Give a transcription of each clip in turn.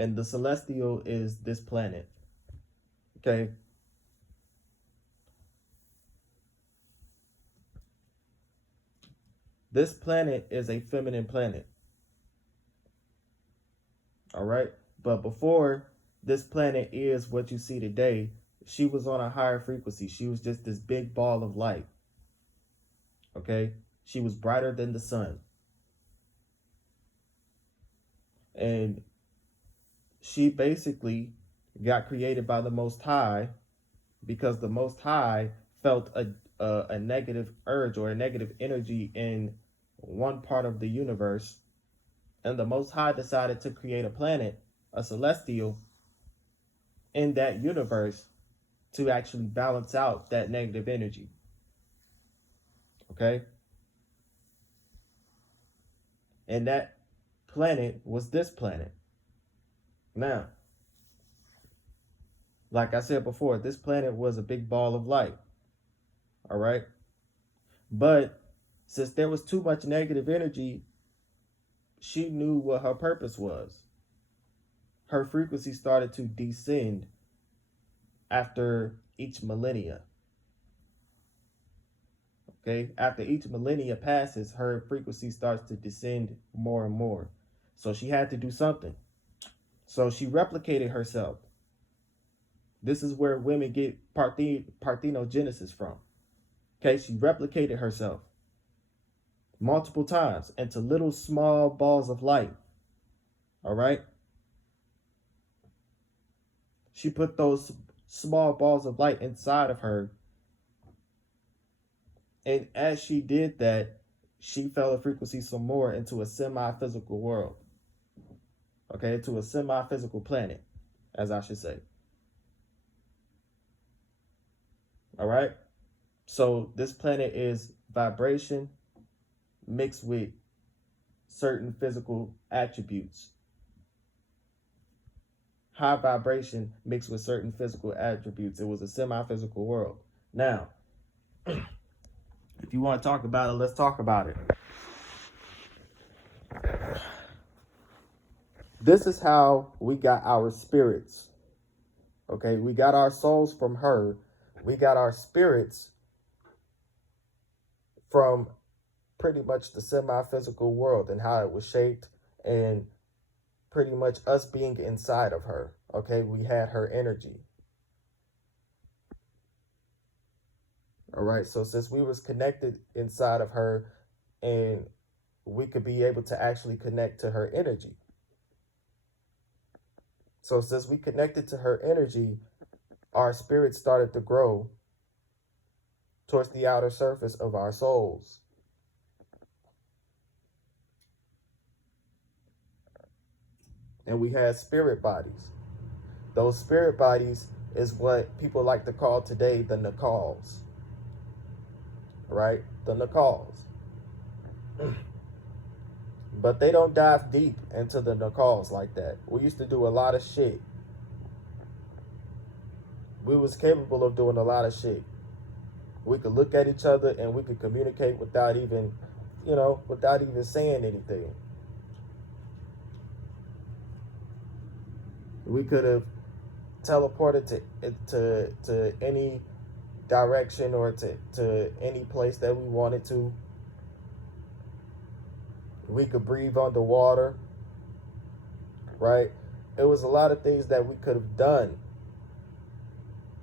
And the celestial is this planet. Okay. This planet is a feminine planet. All right. But before this planet is what you see today, she was on a higher frequency. She was just this big ball of light. Okay. She was brighter than the sun. And she basically got created by the Most High because the Most High felt a negative urge or a negative energy in one part of the universe, and the Most High decided to create a planet, a celestial, in that universe to actually balance out that negative energy. Okay? And that planet was this planet. Now, like I said before, this planet was a big ball of light. All right? But since there was too much negative energy, she knew what her purpose was. Her frequency started to descend after each millennia. Okay, after each millennia passes, her frequency starts to descend more and more. So she had to do something. So she replicated herself. This is where women get parthenogenesis from. Okay, she replicated herself multiple times into little small balls of light. All right. She put those small balls of light inside of her. And as she did that, she fell a frequency some more into a semi-physical world. Okay, to a semi-physical planet, as I should say. All right. So this planet is vibration mixed with certain physical attributes. High vibration mixed with certain physical attributes. It was a semi-physical world. Now, if you want to talk about it, let's talk about it. This is how we got our spirits. Okay, we got our souls from her. We got our spirits from pretty much the semi-physical world and how it was shaped, and pretty much us being inside of her. Okay, we had her energy. All right, so since we was connected inside of her, and we could be able to actually connect to her energy. So since we connected to her energy, our spirit started to grow towards the outer surface of our souls. And we had spirit bodies. Those spirit bodies is what people like to call today the Nakals. Right? The Nakals. But they don't dive deep into the Nakals like that. We used to do a lot of shit. We was capable of doing a lot of shit. We could look at each other and we could communicate without even, without even saying anything. We could have teleported to any direction or to any place that we wanted to. We could breathe underwater, right? It was a lot of things that we could have done.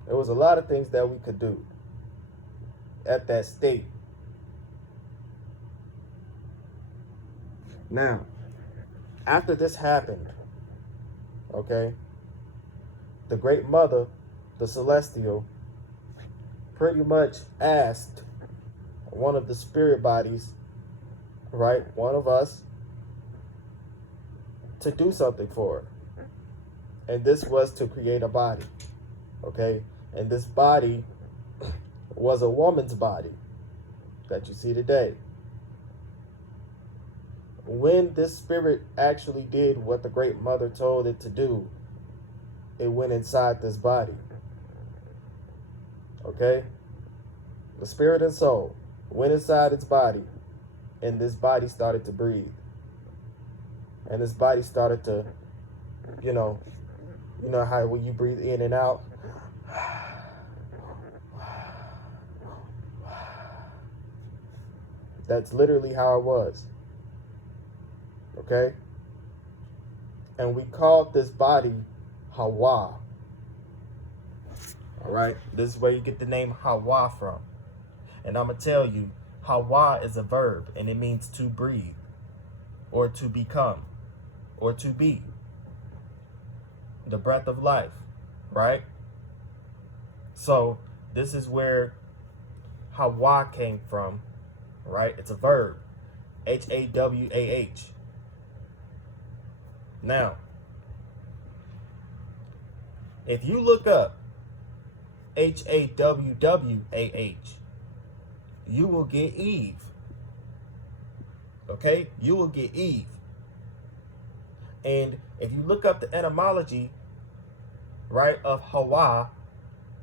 There was a lot of things that we could do at that state. Now, after this happened, okay, the Great Mother, the Celestial, pretty much asked one of the spirit bodies, right, one of us, to do something for her. And this was to create a body, okay? And this body was a woman's body that you see today. When this spirit actually did what the Great Mother told it to do, it went inside this body. Okay? The spirit and soul went inside its body, and this body started to breathe. And this body started to You know, how when you breathe in and out, that's literally how it was. Okay? And we called this body Hawa. All right? This is where you get the name Hawa from. And I'm going to tell you, Hawa is a verb, and it means to breathe, or to become, or to be. The breath of life, right? So this is where Hawa came from, right? It's a verb, Hawah. Now, if you look up Hawwah, you will get Eve. Okay? You will get Eve. And if you look up the etymology, right, of Hawa,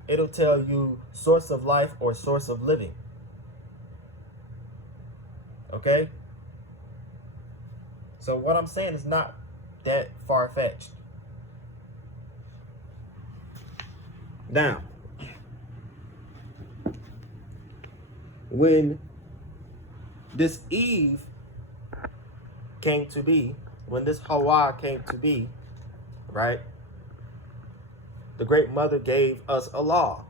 it'll tell you source of life or source of living. Okay? So what I'm saying is not that far-fetched. Now, when this Eve came to be, when this Hawa came to be, right, the Great Mother gave us a law.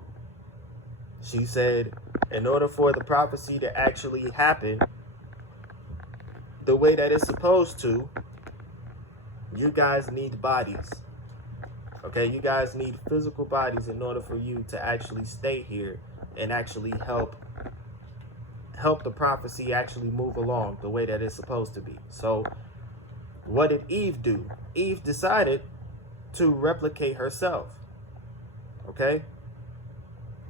She said, in order for the prophecy to actually happen the way that it's supposed to, you guys need bodies. Okay, you guys need physical bodies in order for you to actually stay here and actually help the prophecy actually move along the way that it's supposed to be. So what did Eve do? Eve decided to replicate herself. Okay?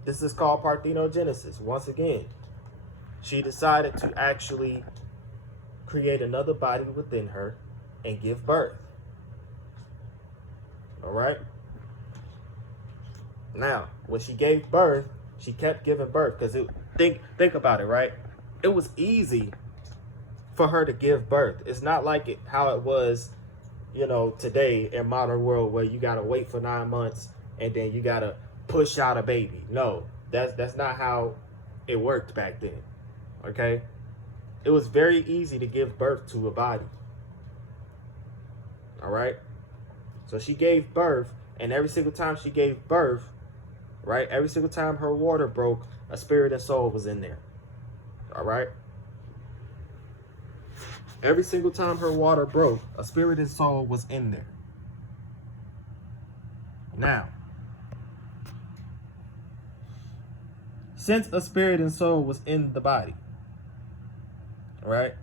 This is called parthenogenesis. Once again, she decided to actually create another body within her and give birth. All right? Now, when she gave birth, she kept giving birth because think about it, right? It was easy for her to give birth. It's not like how it was, today in modern world where you got to wait for 9 months and then you got to push out a baby. No, that's not how it worked back then. Okay? It was very easy to give birth to a body. All right? So she gave birth, and every single time she gave birth, right, every single time her water broke, a spirit and soul was in there. All right? Every single time her water broke, a spirit and soul was in there. Now, since a spirit and soul was in the body, right?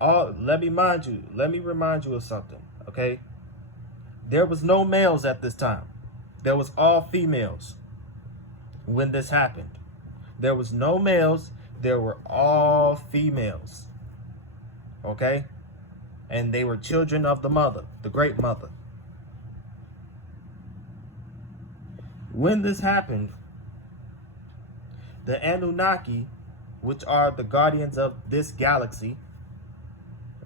Let me remind you of something, okay? There was no males at this time. There was all females when this happened. There was no males. There were all females. Okay? And they were children of the mother, the Great Mother. When this happened, the Anunnaki, which are the guardians of this galaxy,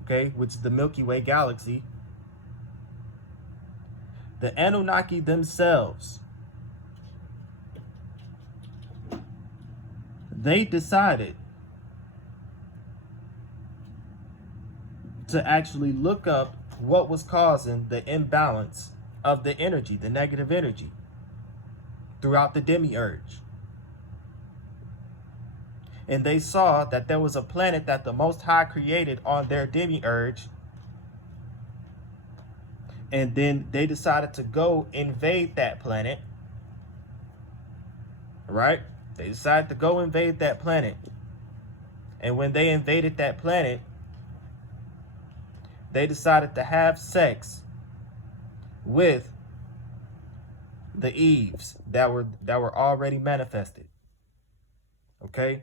okay, which is the Milky Way galaxy, the Anunnaki themselves, they decided to actually look up what was causing the imbalance of the energy, the negative energy, throughout the demiurge. And they saw that there was a planet that the Most High created on their demiurge. And then they decided to go invade that planet. Right? They decided to go invade that planet. And when they invaded that planet, they decided to have sex with the Eves that were already manifested. Okay?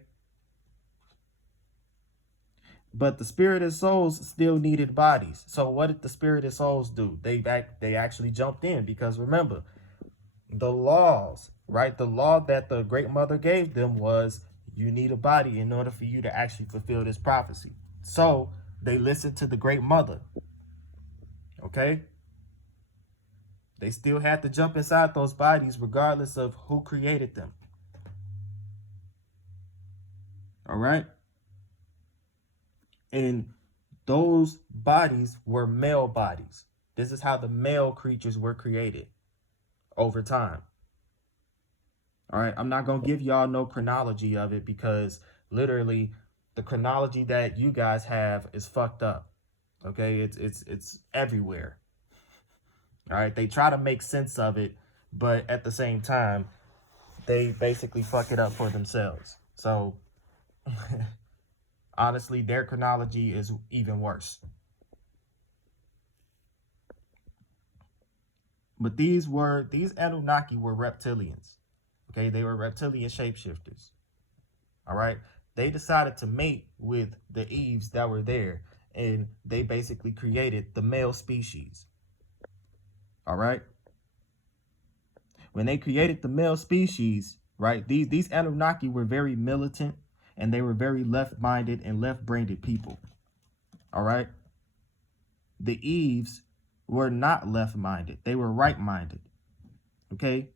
But the spirit and souls still needed bodies. So what did the spirit and souls do? They actually jumped in, because remember, the laws, right? The law that the Great Mother gave them was, you need a body in order for you to actually fulfill this prophecy. So they listened to the Great Mother. Okay? They still had to jump inside those bodies regardless of who created them. All right? And those bodies were male bodies. This is how the male creatures were created over time. All right, I'm not going to give y'all no chronology of it because literally the chronology that you guys have is fucked up. Okay, it's everywhere. All right, they try to make sense of it, but at the same time, they basically fuck it up for themselves. So honestly, their chronology is even worse. But these Anunnaki were reptilians. Okay, they were reptilian shapeshifters. All right, they decided to mate with the Eves that were there, and they basically created the male species. All right, when they created the male species, right, these Anunnaki were very militant, and they were very left-minded and left-brained people. All right, the Eves were not left-minded; they were right-minded. Okay,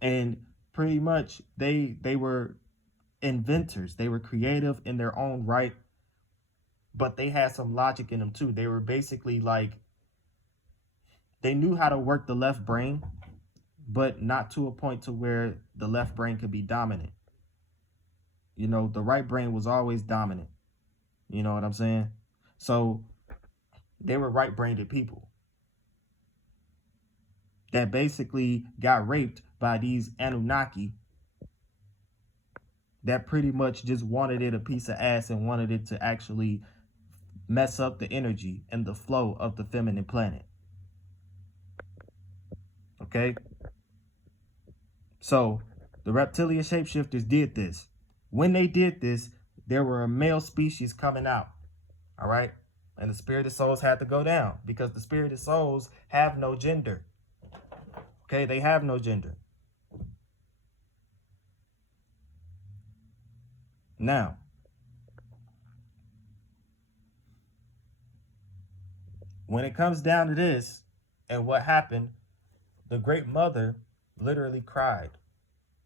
and pretty much they were inventors. They were creative in their own right, but they had some logic in them too. They were basically like, they knew how to work the left brain, but not to a point to where the left brain could be dominant. You know, the right brain was always dominant. You know what I'm saying? So they were right-brained people that basically got raped by these Anunnaki that pretty much just wanted it a piece of ass and wanted it to actually mess up the energy and the flow of the feminine planet. Okay? So the reptilian shapeshifters did this. When they did this, there were a male species coming out. All right? And the spirited souls had to go down because the spirited souls have no gender. Okay? They have no gender. Now, when it comes down to this and what happened, the Great Mother literally cried.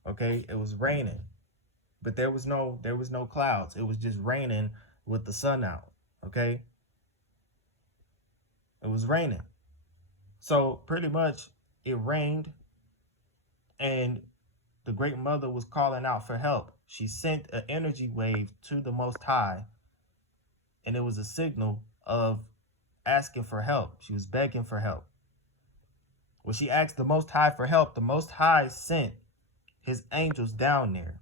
Okay? It was raining. But there was no clouds. It was just raining with the sun out. Okay? It was raining. So pretty much it rained and the Great Mother was calling out for help. She sent an energy wave to the Most High, and it was a signal of asking for help. She was begging for help. When she asked the Most High for help, the Most High sent his angels down there.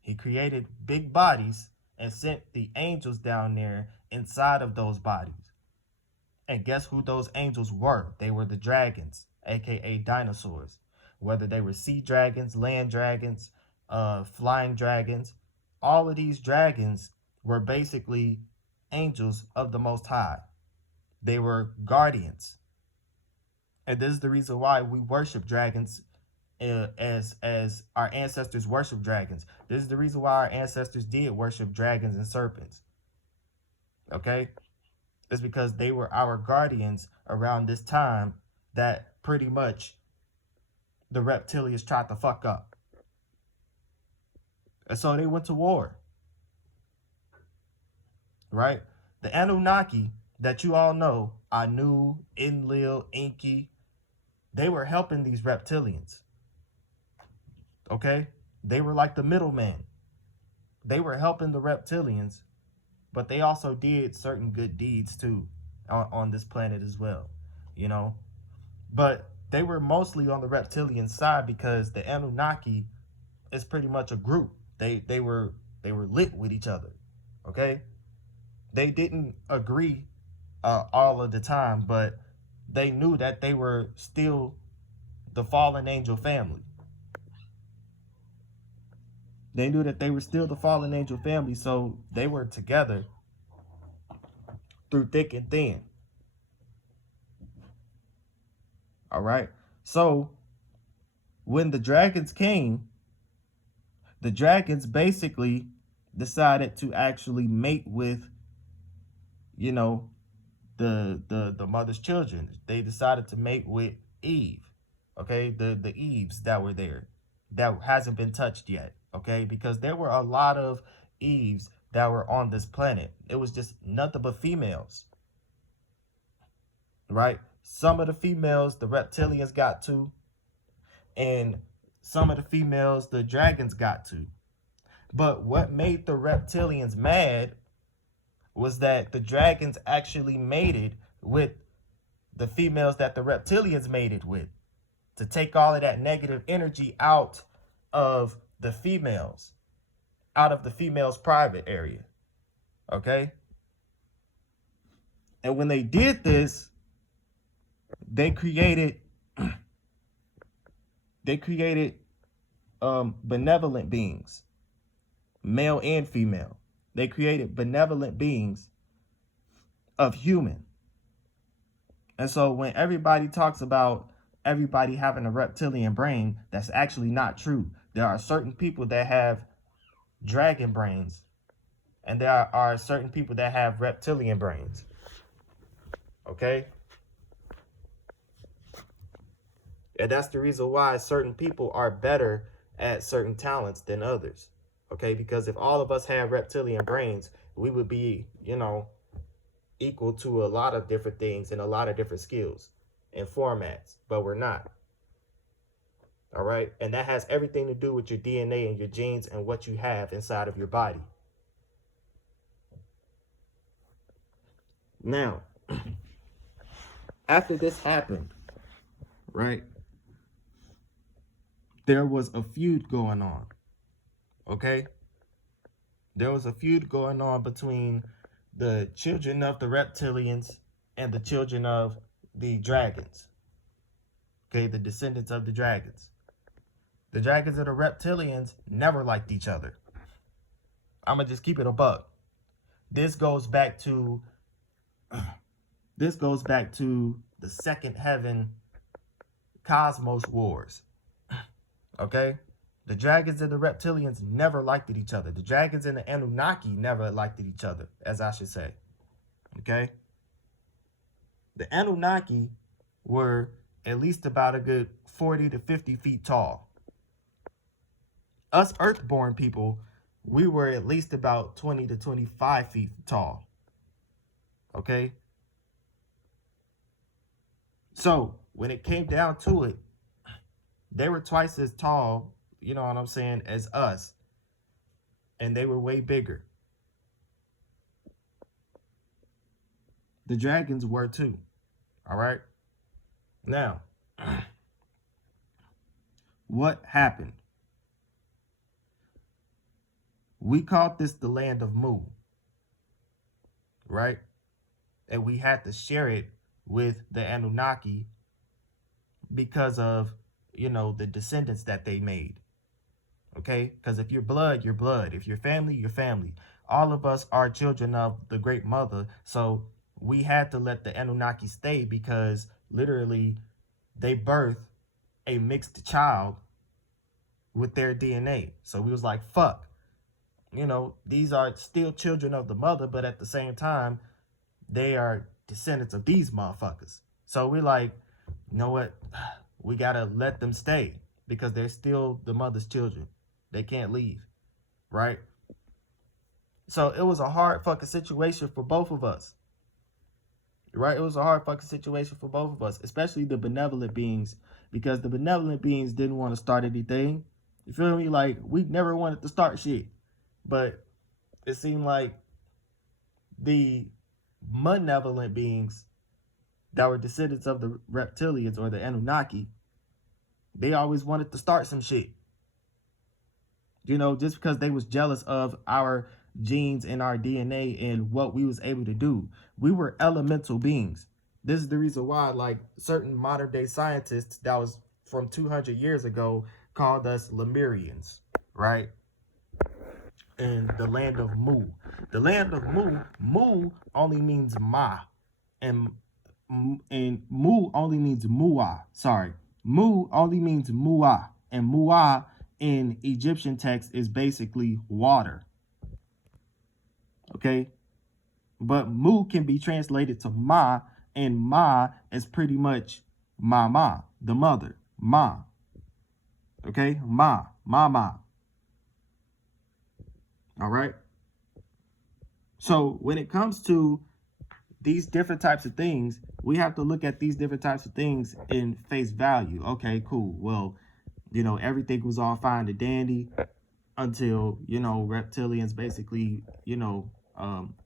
He created big bodies and sent the angels down there inside of those bodies. And guess who those angels were? They were the dragons, aka dinosaurs. Whether they were sea dragons, land dragons, flying dragons, all of these dragons were basically angels of the Most High. They were guardians. And this is the reason why we worship dragons as our ancestors worship dragons. This is the reason why our ancestors did worship dragons and serpents. Okay? It's because they were our guardians around this time that pretty much the reptilians tried to fuck up. And so they went to war. Right? The Anunnaki that you all know, Anu, Enlil, Enki, they were helping these reptilians. Okay? They were like the middleman. They were helping the reptilians, but they also did certain good deeds too on this planet as well, you know? But they were mostly on the reptilian side because the Anunnaki is pretty much a group. They were lit with each other, okay? They didn't agree all of the time, but they knew that they were still the fallen angel family. They knew that they were still the fallen angel family, so they were together through thick and thin. All right. So when the dragons came, the dragons basically decided to actually mate with, you know, the mother's children. They decided to mate with Eve. Okay, the Eves that were there, that hasn't been touched yet. Okay, because there were a lot of Eves that were on this planet. It was just nothing but females, right? Some of the females the reptilians got to, and some of the females the dragons got to. But what made the reptilians mad was that the dragons actually mated with the females that the reptilians mated with, to take all of that negative energy out of the females, out of the females' private area. Okay? And when they did this, they created benevolent beings, male and female. They created benevolent beings of human. And so when everybody talks about everybody having a reptilian brain, that's actually not true. There are certain people that have dragon brains, and there are certain people that have reptilian brains. Okay? And that's the reason why certain people are better at certain talents than others. Okay? Because if all of us had reptilian brains, we would be, equal to a lot of different things and a lot of different skills and formats, but we're not. All right? And that has everything to do with your DNA and your genes and what you have inside of your body. Now, after this happened, right, there was a feud going on. Okay? There was a feud going on between the children of the reptilians and the children of the dragons. Okay, the descendants of the dragons. The dragons and the reptilians never liked each other. I'm gonna just keep it a buck. This goes back to the second heaven cosmos wars. Okay? The dragons and the reptilians never liked each other. The dragons and the Anunnaki never liked each other, as I should say. Okay? The Anunnaki were at least about a good 40 to 50 feet tall. Us earthborn people, we were at least about 20 to 25 feet tall. Okay? So, when it came down to it, they were twice as tall, you know what I'm saying, as us. And they were way bigger. The dragons were too. All right? Now, what happened? We called this the land of Mu. Right? And we had to share it with the Anunnaki because of, the descendants that they made. Okay? Because if you're blood, you're blood. If you're family, you're family. All of us are children of the Great Mother. So we had to let the Anunnaki stay because literally they birthed a mixed child with their DNA. So we was like, fuck. These are still children of the mother, but at the same time, they are descendants of these motherfuckers. So we're like, you know what? We gotta let them stay because they're still the mother's children. They can't leave, right? So it was a hard fucking situation for both of us, right? It was a hard fucking situation for both of us, especially the benevolent beings, because the benevolent beings didn't want to start anything. You feel me? Like, we never wanted to start shit, but it seemed like the malevolent beings that were descendants of the reptilians or the Anunnaki, they always wanted to start some shit. Just because they was jealous of our genes and our DNA and what we was able to do. We were elemental beings. This is the reason why, like, certain modern day scientists that was from 200 years ago called us Lemurians, right? In the land of Mu. The land of Mu, Mu only means Ma. And Mu only means Mu'a. Sorry. Mu only means Mu'a. And Mu'a in Egyptian text is basically water. Okay? But Mu can be translated to Ma, and Ma is pretty much Mama, the mother. Ma. Okay? Ma. Mama. All right? So when it comes to these different types of things, we have to look at these different types of things in face value. Okay, cool. Well, everything was all fine and dandy until, reptilians basically,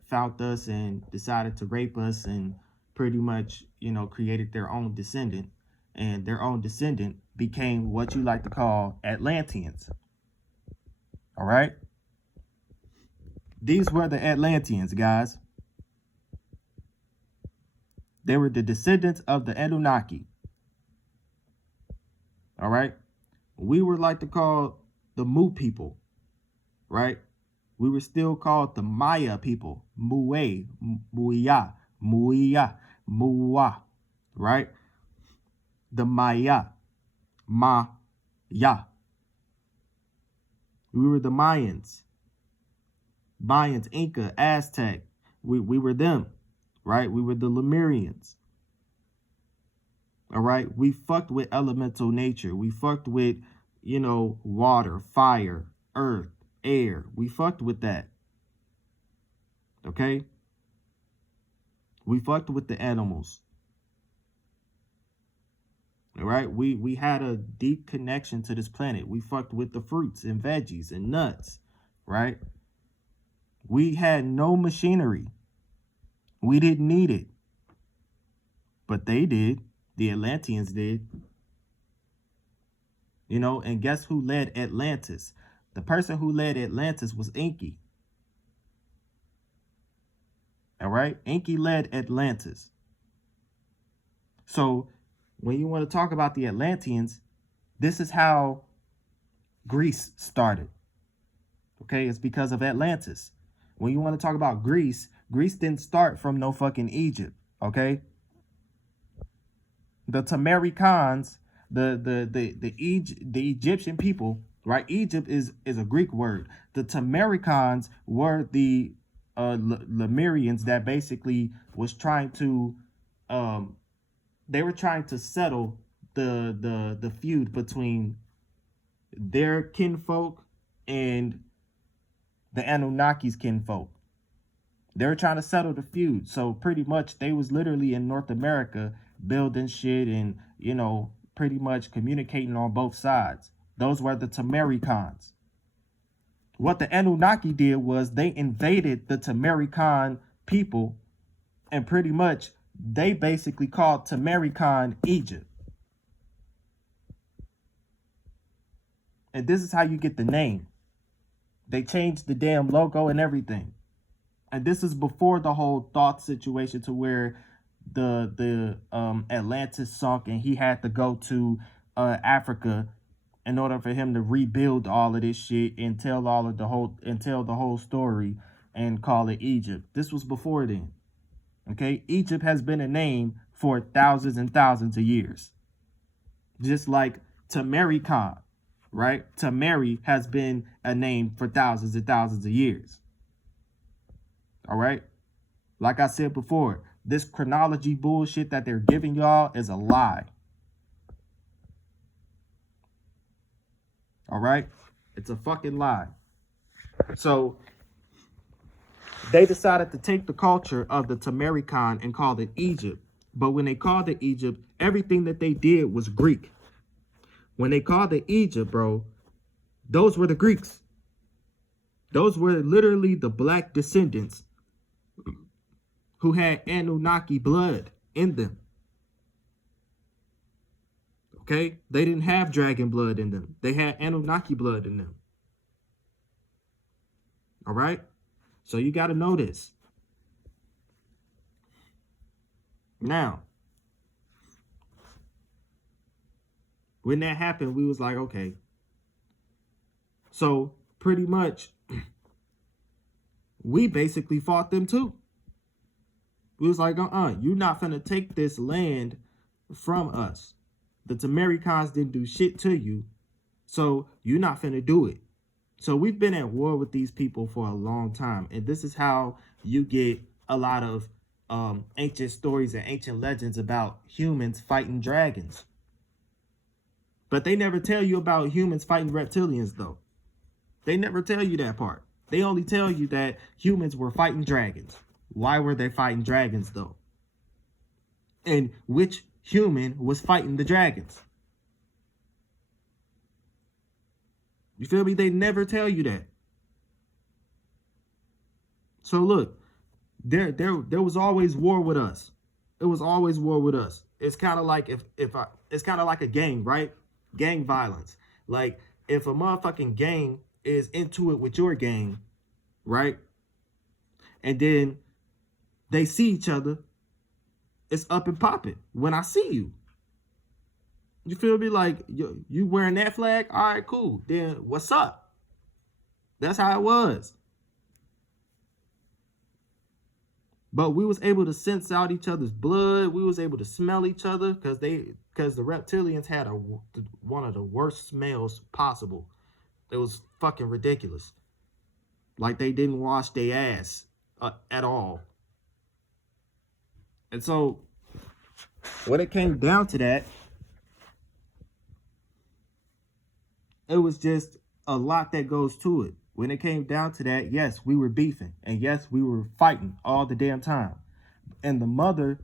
found us and decided to rape us and pretty much, created their own descendant. And their own descendant became what you like to call Atlanteans. All right? These were the Atlanteans, guys. They were the descendants of the Anunnaki. All right? We were like to call the Mu people, right? We were still called the Maya people, Muay, Muya, Muya, Muwa, right? The Maya, Maya. We were the Mayans, Inca, Aztec. We were them, right? We were the Lemurians. All right? We fucked with elemental nature. We fucked with, water, fire, earth, air. We fucked with that. Okay? We fucked with the animals. All right? We had a deep connection to this planet. We fucked with the fruits and veggies and nuts, right? We had no machinery. We didn't need it. But they did. The Atlanteans did. And guess who led Atlantis? The person who led Atlantis was Enki. All right? Enki led Atlantis. So when you want to talk about the Atlanteans, this is how Greece started. Okay? It's because of Atlantis. When you want to talk about Greece, Greece didn't start from no fucking Egypt. Okay? The Tamaricans, the Egyptian people, right? Egypt is a Greek word. The Tamaricans were the Lemurians that basically was trying to they were trying to settle the feud between their kinfolk and the Anunnaki's kinfolk. They were trying to settle the feud. So pretty much they was literally in North America building shit and, pretty much communicating on both sides. Those were the Tamaricans. What the Anunnaki did was they invaded the Tamarican people, and pretty much they basically called Tamarican Egypt. And this is how you get the name. They changed the damn logo and everything. And this is before the whole Thoth situation to where the Atlantis sunk and he had to go to Africa in order for him to rebuild all of this shit and tell the whole story and call it Egypt. This was before then. Okay? Egypt has been a name for thousands and thousands of years. Just like Tamaricon, right? Tamari has been a name for thousands and thousands of years. All right? Like I said before, this chronology bullshit that they're giving y'all is a lie. All right? It's a fucking lie. So they decided to take the culture of the Tamaricon and call it Egypt. But when they called it Egypt, everything that they did was Greek. When they called it Egypt, bro, those were the Greeks. Those were literally the black descendants who had Anunnaki blood in them. Okay? They didn't have dragon blood in them. They had Anunnaki blood in them. All right? So you got to know this. Now, when that happened, we was like, okay. So pretty much, we basically fought them too. We was like, you're not finna take this land from us. The Tamaricans didn't do shit to you, so you're not finna do it. So we've been at war with these people for a long time, and this is how you get a lot of ancient stories and ancient legends about humans fighting dragons. But they never tell you about humans fighting reptilians, though. They never tell you that part. They only tell you that humans were fighting dragons. Why were they fighting dragons, though? And which human was fighting the dragons? You feel me? They never tell you that. So look, there was always war with us. It was always war with us. It's kind of like it's kind of like a gang, right? Gang violence. Like if a motherfucking gang is into it with your gang, right? And then they see each other, it's up and popping when I see you. You feel me? Like you wearing that flag? All right, cool. Then what's up? That's how it was. But we was able to sense out each other's blood. We was able to smell each other because the reptilians had one of the worst smells possible. It was fucking ridiculous. Like they didn't wash their ass at all. And so when it came down to that, it was just a lot that goes to it. When it came down to that, yes, we were beefing. And yes, we were fighting all the damn time. And the mother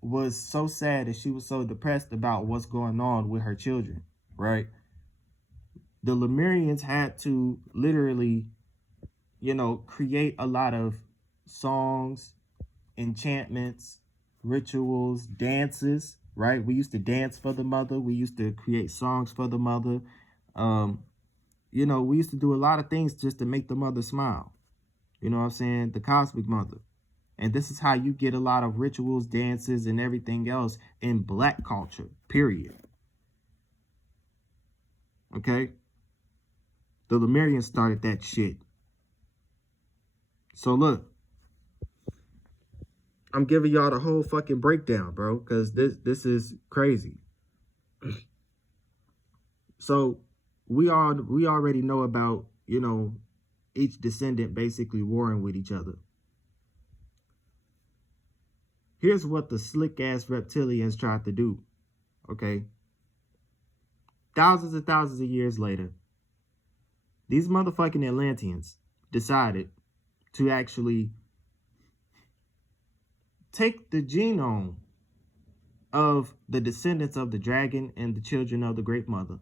was so sad and she was so depressed about what's going on with her children, right? The Lemurians had to literally, create a lot of songs, enchantments, rituals, dances, right? We used to dance for the mother. We used to create songs for the mother. We used to do a lot of things just to make the mother smile. You know what I'm saying? The cosmic mother. And this is how you get a lot of rituals, dances, and everything else in Black culture, period. Okay? The Lemurians started that shit. So look, I'm giving y'all the whole fucking breakdown, bro, because this is crazy. So we already know about, each descendant basically warring with each other. Here's what the slick-ass reptilians tried to do, okay? Thousands and thousands of years later, these motherfucking Atlanteans decided to actually take the genome of the descendants of the dragon and the children of the Great Mother.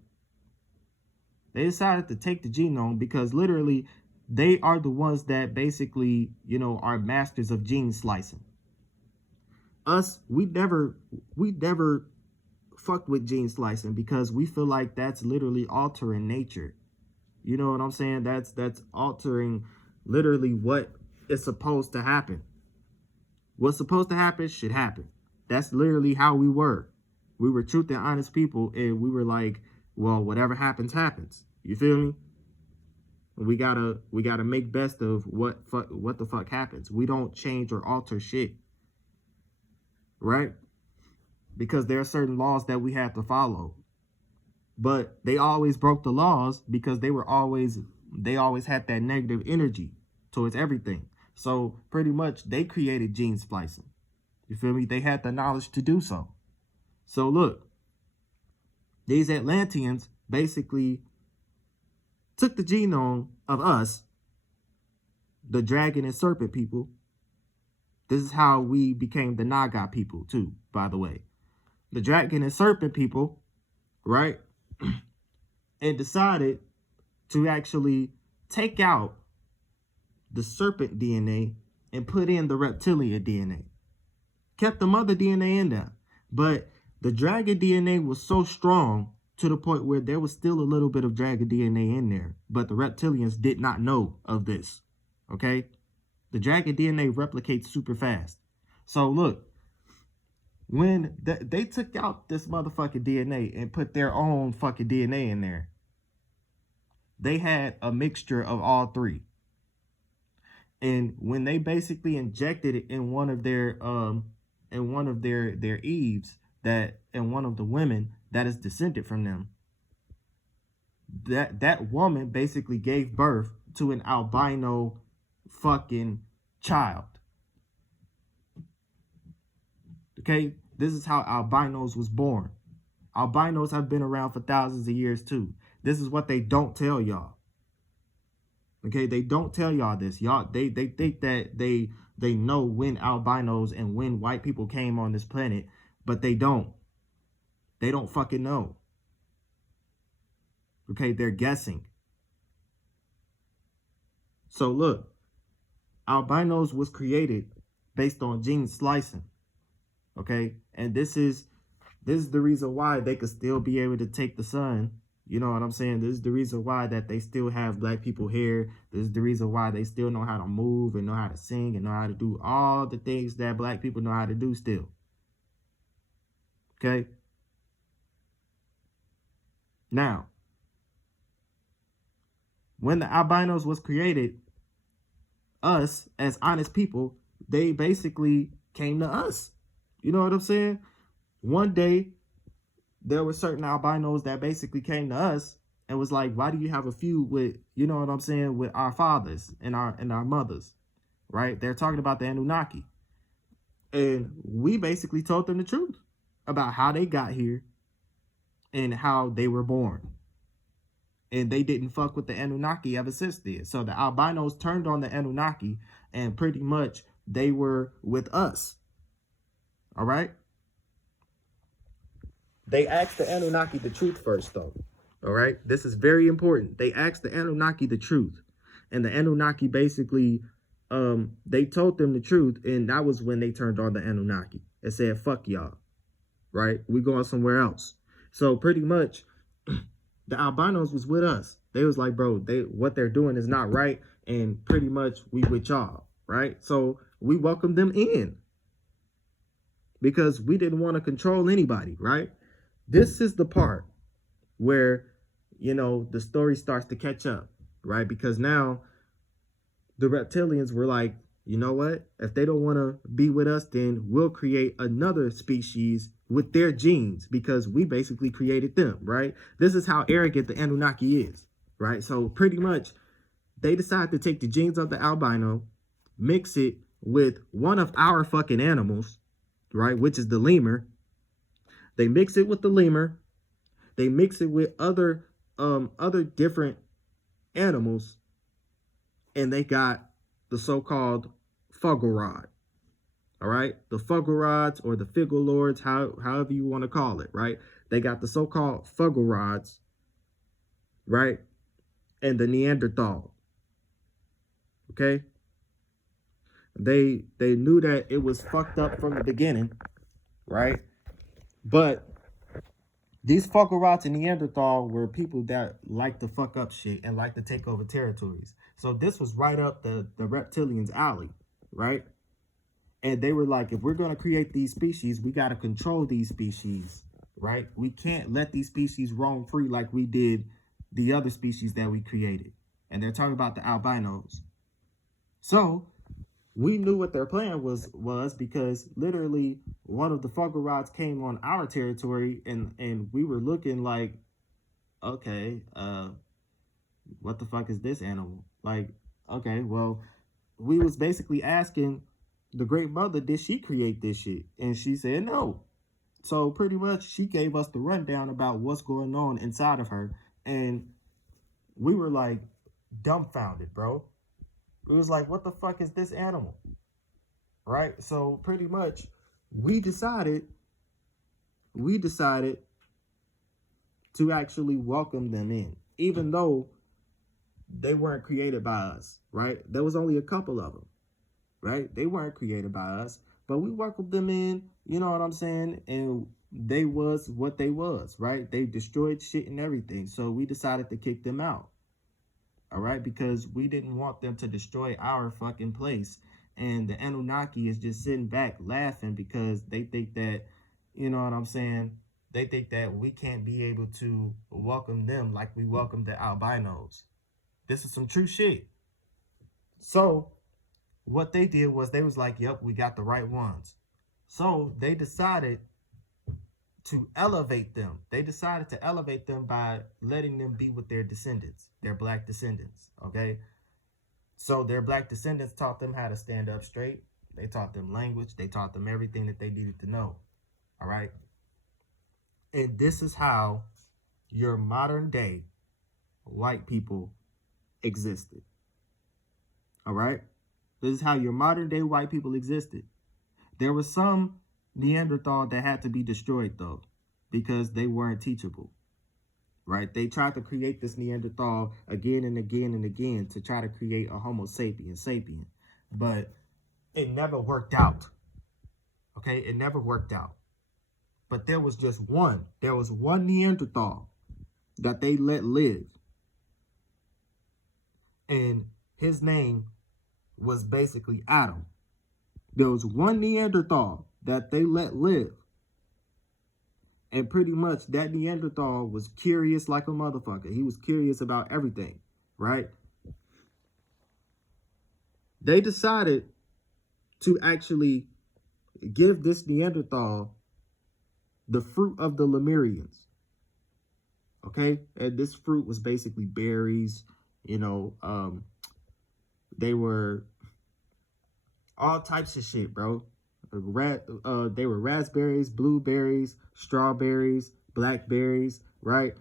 They decided to take the genome because literally they are the ones that basically, are masters of gene slicing. Us, we never fucked with gene slicing because we feel like that's literally altering nature. You know what I'm saying? That's altering literally what is supposed to happen. What's supposed to happen should happen. That's literally how we were. We were truth and honest people, and we were like, well, whatever happens, happens. You feel me? We gotta make best of what the fuck happens. We don't change or alter shit. Right? Because there are certain laws that we have to follow. But they always broke the laws because they always had that negative energy towards everything. So pretty much they created gene splicing. You feel me? They had the knowledge to do so. So look, these Atlanteans basically took the genome of us, the dragon and serpent people. This is how we became the Naga people too, by the way. The dragon and serpent people, right? And decided to actually take out the serpent DNA and put in the reptilian DNA. Kept the mother DNA in there. But the dragon DNA was so strong to the point where there was still a little bit of dragon DNA in there. But the reptilians did not know of this. Okay? The dragon DNA replicates super fast. So look, when they took out this motherfucking DNA and put their own fucking DNA in there, they had a mixture of all three. And when they basically injected it in one of their Eves, that in one of the women that is descended from them, that woman basically gave birth to an albino fucking child. Okay, this is how albinos was born. Albinos have been around for thousands of years too. This is what they don't tell y'all. Okay, they don't tell y'all this. Y'all, they think that they know when albinos and when white people came on this planet, but they don't. They don't fucking know. Okay, they're guessing. So look, albinos was created based on gene slicing. Okay, and this is the reason why they could still be able to take the sun. You know what I'm saying? This is the reason why that they still have black people here. This is the reason why they still know how to move and know how to sing and know how to do all the things that black people know how to do still. Okay? Now, when the albinos was created, us as honest people, they basically came to us. You know what I'm saying? One day, there were certain albinos that basically came to us and was like, why do you have a feud with, you know what I'm saying, with our fathers and our mothers, right? They're talking about the Anunnaki. And we basically told them the truth about how they got here and how they were born. And they didn't fuck with the Anunnaki ever since then. So the albinos turned on the Anunnaki and pretty much they were with us. All right? They asked the Anunnaki the truth first, though. All right? This is very important. They asked the Anunnaki the truth. And the Anunnaki basically, they told them the truth. And that was when they turned on the Anunnaki and said, fuck y'all. Right? We going somewhere else. So pretty much, the albinos was with us. They was like, bro, what they're doing is not right. And pretty much we with y'all. Right? So we welcomed them in. Because we didn't want to control anybody. Right? This is the part where, you know, the story starts to catch up, right? Because now the reptilians were like, you know what? If they don't want to be with us, then we'll create another species with their genes because we basically created them, right? This is how arrogant the Anunnaki is, right? So pretty much they decide to take the genes of the albino, mix it with one of our fucking animals, right? Which is the lemur. They mix it with the lemur. They mix it with other different animals, and they got the so-called Fugglrod. All right, the Fugglrods or the Figglelords, however you want to call it, right? They got the so-called Fugglrods, right, and the Neanderthal. Okay, they knew that it was fucked up from the beginning, right? But these Fugglrods and Neanderthal were people that like to fuck up shit and like to take over territories. So this was right up the reptilians' alley, right? And they were like, if we're going to create these species, we got to control these species, right? We can't let these species roam free like we did the other species that we created. And they're talking about the albinos. So we knew what their plan was because literally one of the Fugglrods came on our territory and we were looking like, okay, what the fuck is this animal? Like, okay, well, we was basically asking the Great Mother, did she create this shit? And she said no. So pretty much she gave us the rundown about what's going on inside of her. And we were like dumbfounded, bro. It was like, what the fuck is this animal? Right? So pretty much we decided to actually welcome them in, even though they weren't created by us, right? There was only a couple of them, right? They weren't created by us, but we welcomed them in, you know what I'm saying? And they was what they was, right? They destroyed shit and everything. So we decided to kick them out. All right, because we didn't want them to destroy our fucking place. And the Anunnaki is just sitting back laughing because they think that, you know what I'm saying? They think that we can't be able to welcome them like we welcome the albinos. This is some true shit. So what they did was they was like, yep, we got the right ones. So they decided to elevate them. They decided to elevate them by letting them be with their descendants, their black descendants, okay? So their black descendants taught them how to stand up straight. They taught them language. They taught them everything that they needed to know. All right. And this is how your modern day white people existed. All right. This is how your modern day white people existed. There was some Neanderthal that had to be destroyed, though, because they weren't teachable. Right? They tried to create this Neanderthal again and again and again to try to create a Homo sapien, but it never worked out. Okay? It never worked out. But there was just one. There was one Neanderthal that they let live. And his name was basically Adam. There was one Neanderthal that they let live. And pretty much that Neanderthal was curious like a motherfucker. He was curious about everything, right? They decided to actually give this Neanderthal the fruit of the Lemurians. Okay? And this fruit was basically berries, they were all types of shit, bro. They were raspberries, blueberries, strawberries, blackberries, right?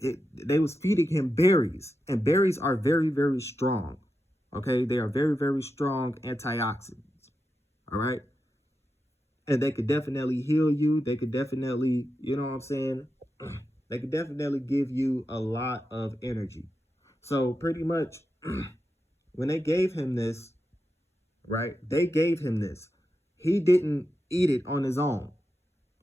They was feeding him berries, and berries are very, very strong. Okay, they are very, very strong antioxidants. All right, and they could definitely heal you. They could definitely, you know what I'm saying? They could definitely give you a lot of energy. So pretty much, when they gave him this, right? They gave him this. He didn't eat it on his own.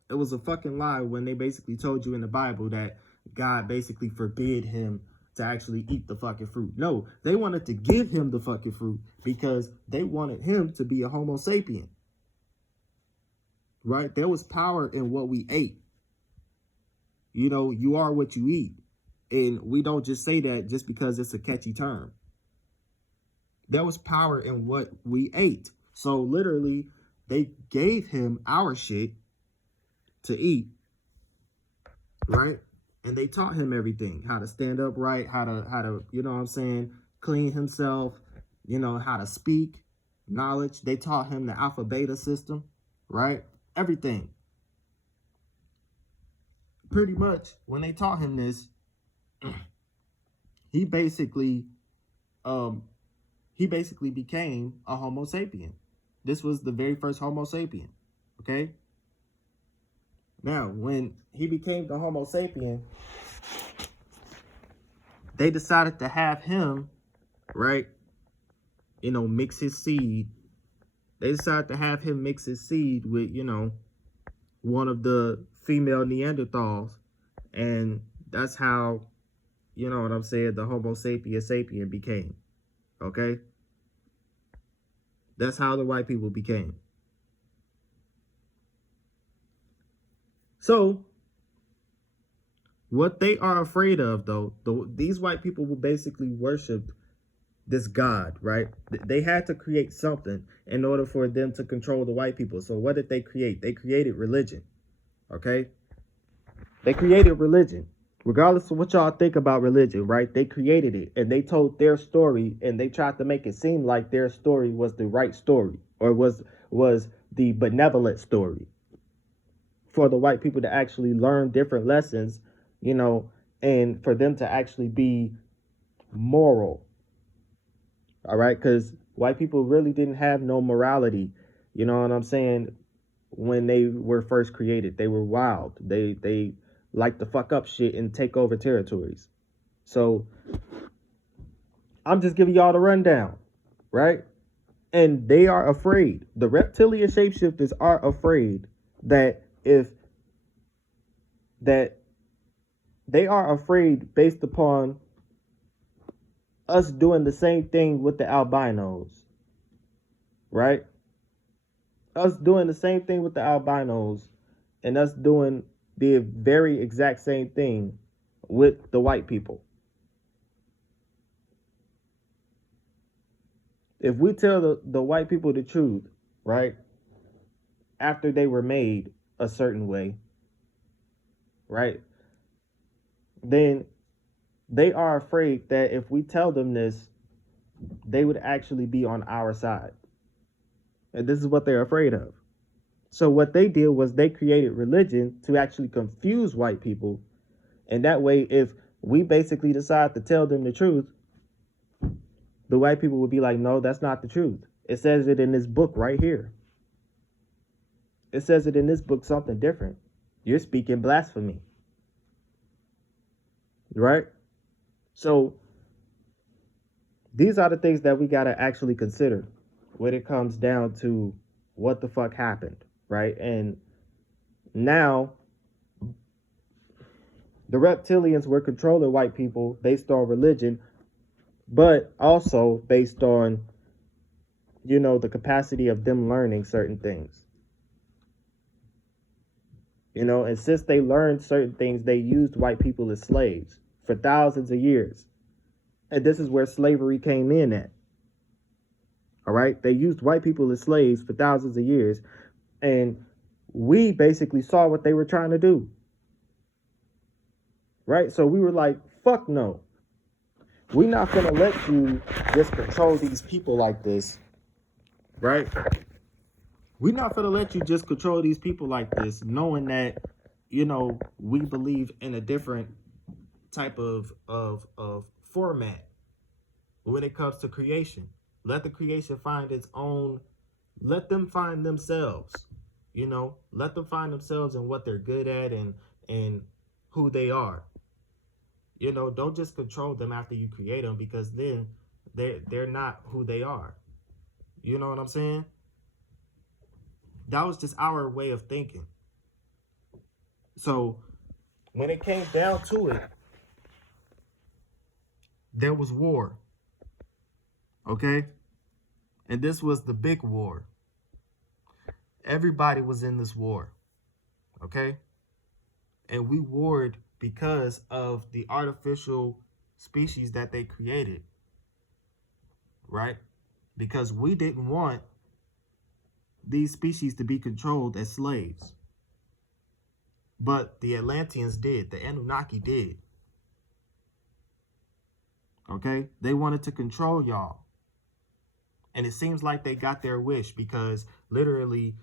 It was a fucking lie when they basically told you in the Bible that God basically forbid him to actually eat the fucking fruit. No, they wanted to give him the fucking fruit because they wanted him to be a Homo sapien. Right? There was power in what we ate. You are what you eat. And we don't just say that just because it's a catchy term. There was power in what we ate. So literally, they gave him our shit to eat, right? And they taught him everything, how to stand up right, how to, you know what I'm saying, clean himself, how to speak, knowledge. They taught him the alpha beta system, right? Everything. Pretty much, when they taught him this, he basically became a Homo sapien. This was the very first Homo sapien, okay? Now, when he became the Homo sapien, they decided to have him, right, mix his seed. They decided to have him mix his seed with, one of the female Neanderthals. And that's how, you know what I'm saying, the Homo sapien became, okay? That's how the white people became. So, what they are afraid of, though, these white people will basically worship this God, right? They had to create something in order for them to control the white people. So what did they create? They created religion, okay? They created religion. Regardless of what y'all think about religion, right? They created it, and they told their story, and they tried to make it seem like their story was the right story, or was the benevolent story for the white people to actually learn different lessons, and for them to actually be moral. All right, because white people really didn't have no morality, you know what I'm saying, when they were first created. They were wild. They like to fuck up shit and take over territories. So I'm just giving y'all the rundown, right? And they are afraid. The reptilian shapeshifters are afraid that they are afraid based upon us doing the same thing with the albinos, right? Us doing the same thing with the albinos and us doing the very exact same thing with the white people. If we tell the white people the truth, right, after they were made a certain way, right, then they are afraid that if we tell them this, they would actually be on our side. And this is what they're afraid of. So what they did was they created religion to actually confuse white people. And that way, if we basically decide to tell them the truth, the white people would be like, no, that's not the truth. It says it in this book right here. It says it in this book something different. You're speaking blasphemy. Right? So these are the things that we got to actually consider when it comes down to what the fuck happened. Right? And now the reptilians were controlling white people based on religion, but also based on, the capacity of them learning certain things. And since they learned certain things, they used white people as slaves for thousands of years. And this is where slavery came in at. All right? They used white people as slaves for thousands of years. And we basically saw what they were trying to do. Right? So we were like, fuck no. We're not going to let you just control these people like this. Right? We're not going to let you just control these people like this, knowing that, we believe in a different type of format when it comes to creation. Let the creation find its own. Let them find themselves. Let them find themselves in what they're good at and who they are. Don't just control them after you create them, because then they're not who they are. You know what I'm saying? That was just our way of thinking. So when it came down to it, there was war. Okay? And this was the big war. Everybody was in this war. Okay? And we warred because of the artificial species that they created. Right? Because we didn't want these species to be controlled as slaves. But the Atlanteans did. The Anunnaki did. Okay? They wanted to control y'all. And it seems like they got their wish, because literally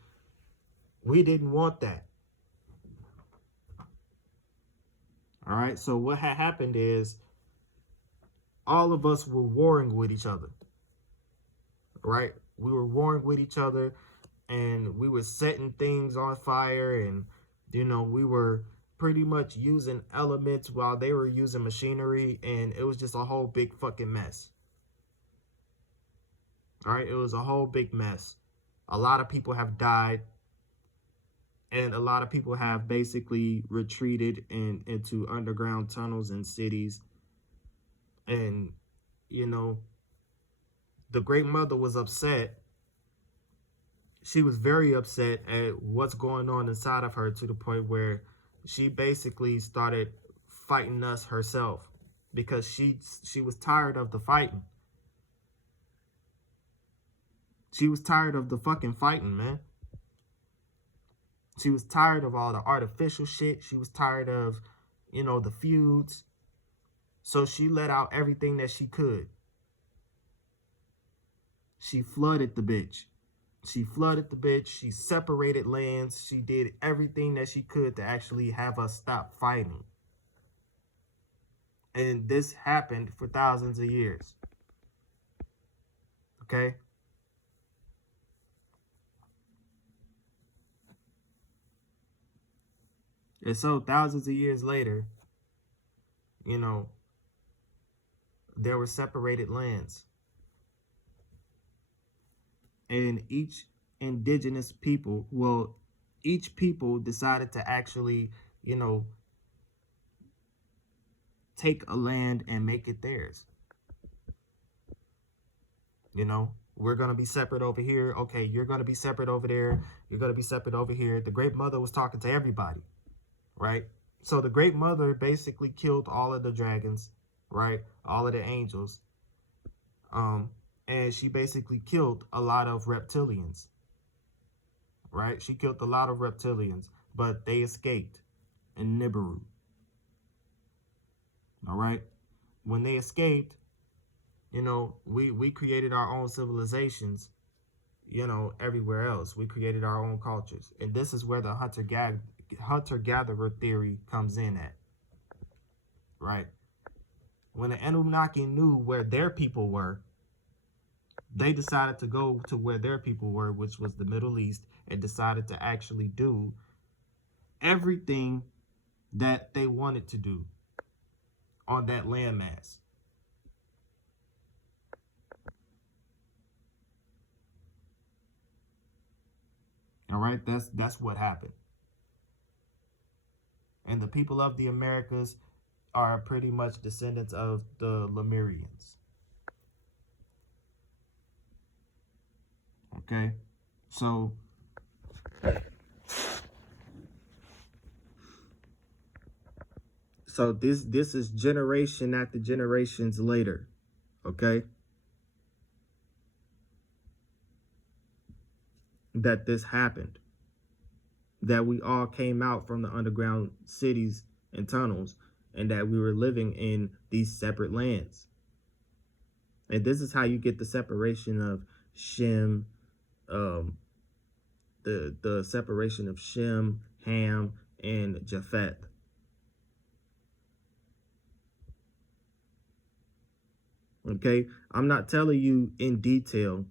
we didn't want that. All right? So what had happened is all of us were warring with each other. Right? We were warring with each other, and we were setting things on fire, and we were pretty much using elements while they were using machinery, and it was just a whole big fucking mess. All right? It was a whole big mess. A lot of people have died, and a lot of people have basically retreated into underground tunnels and cities. And the Great Mother was upset. She was very upset at what's going on inside of her, to the point where she basically started fighting us herself, because she was tired of the fighting. She was tired of the fucking fighting, man. She was tired of all the artificial shit. She was tired of, the feuds. So she let out everything that she could. She flooded the bitch. She separated lands. She did everything that she could to actually have us stop fighting. And this happened for thousands of years. Okay? And so thousands of years later, there were separated lands. And each indigenous people, each people decided to actually, take a land and make it theirs. We're going to be separate over here. Okay, you're going to be separate over there. You're going to be separate over here. The Great Mother was talking to everybody, right? So the Great Mother basically killed all of the dragons, right? All of the angels. And she basically killed a lot of reptilians, right? She killed a lot of reptilians, but they escaped in Nibiru. All right? When they escaped, we created our own civilizations, you know, everywhere else. We created our own cultures. And this is where the hunter-gatherer theory comes in at, right? When the Anunnaki knew where their people were, they decided to go to where their people were, which was the Middle East, and decided to actually do everything that they wanted to do on that landmass. All right, that's what happened. And the people of the Americas are pretty much descendants of the Lemurians. Okay, so this is generation after generations later. Okay, that this happened, that we all came out from the underground cities and tunnels, and that we were living in these separate lands. And this is how you get the separation of Shem, the separation of Shem, Ham, and Japheth. Okay, I'm not telling you in detail.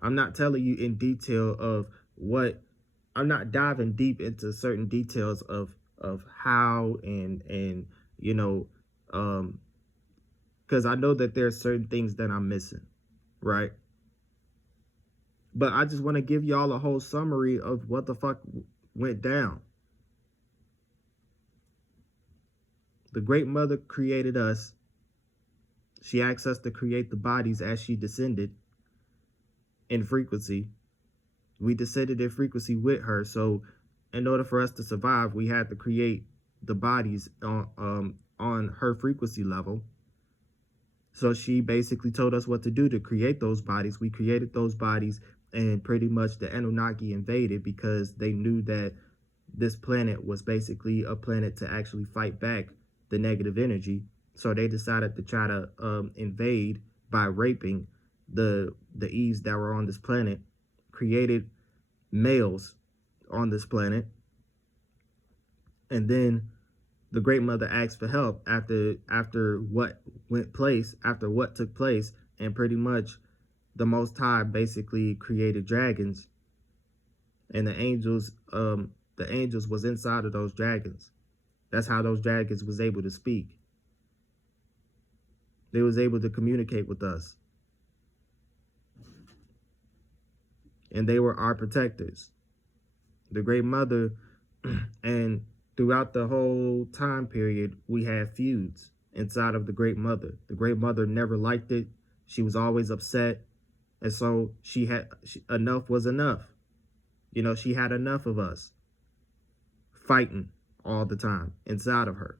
I'm not telling you in detail of what. I'm not diving deep into certain details of how and you know, because I know that there are certain things that I'm missing, right? But I just want to give y'all a whole summary of what the fuck went down. The Great Mother created us. She asked us to create the bodies as she descended in frequency. We descended in frequency with her. So in order for us to survive, we had to create the bodies on her frequency level. So she basically told us what to do to create those bodies. We created those bodies, and pretty much the Anunnaki invaded because they knew that this planet was basically a planet to actually fight back the negative energy. So they decided to try to invade by raping the Eves that were on this planet, created males on this planet, and then the Great Mother asked for help after what took place, and pretty much the Most High basically created dragons, and the angels was inside of those dragons. That's how those dragons was able to speak. They was able to communicate with us. And they were our protectors. The Great Mother, and throughout the whole time period, we had feuds inside of the Great Mother. The Great Mother never liked it. She was always upset. And so enough was enough. You know, she had enough of us fighting all the time inside of her.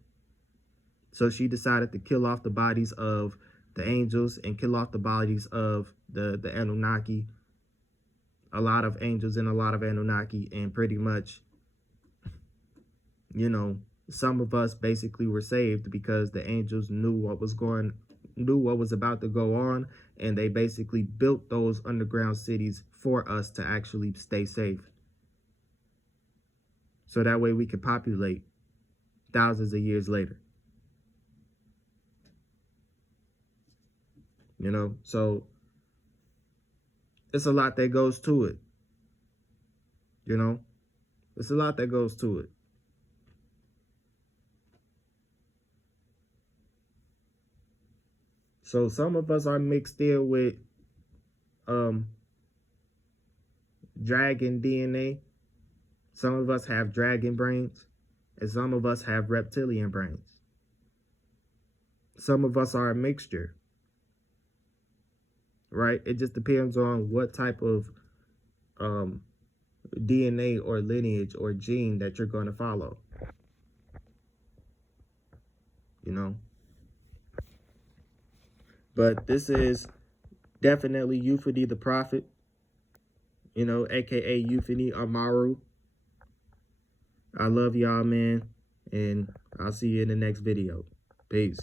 So she decided to kill off the bodies of the angels and kill off the bodies of the Anunnaki. A lot of angels and a lot of Anunnaki, and pretty much, you know, some of us basically were saved because the angels knew what was about to go on, and they basically built those underground cities for us to actually stay safe. So that way we could populate thousands of years later. You know, so it's a lot that goes to it. You know, it's a lot that goes to it. So some of us are mixed in with dragon DNA. Some of us have dragon brains, and some of us have reptilian brains. Some of us are a mixture, right? It just depends on what type of DNA or lineage or gene that you're going to follow. You know? But this is definitely Euphony the Prophet, you know, aka Euphony Amaru. I love y'all, man, and I'll see you in the next video. Peace.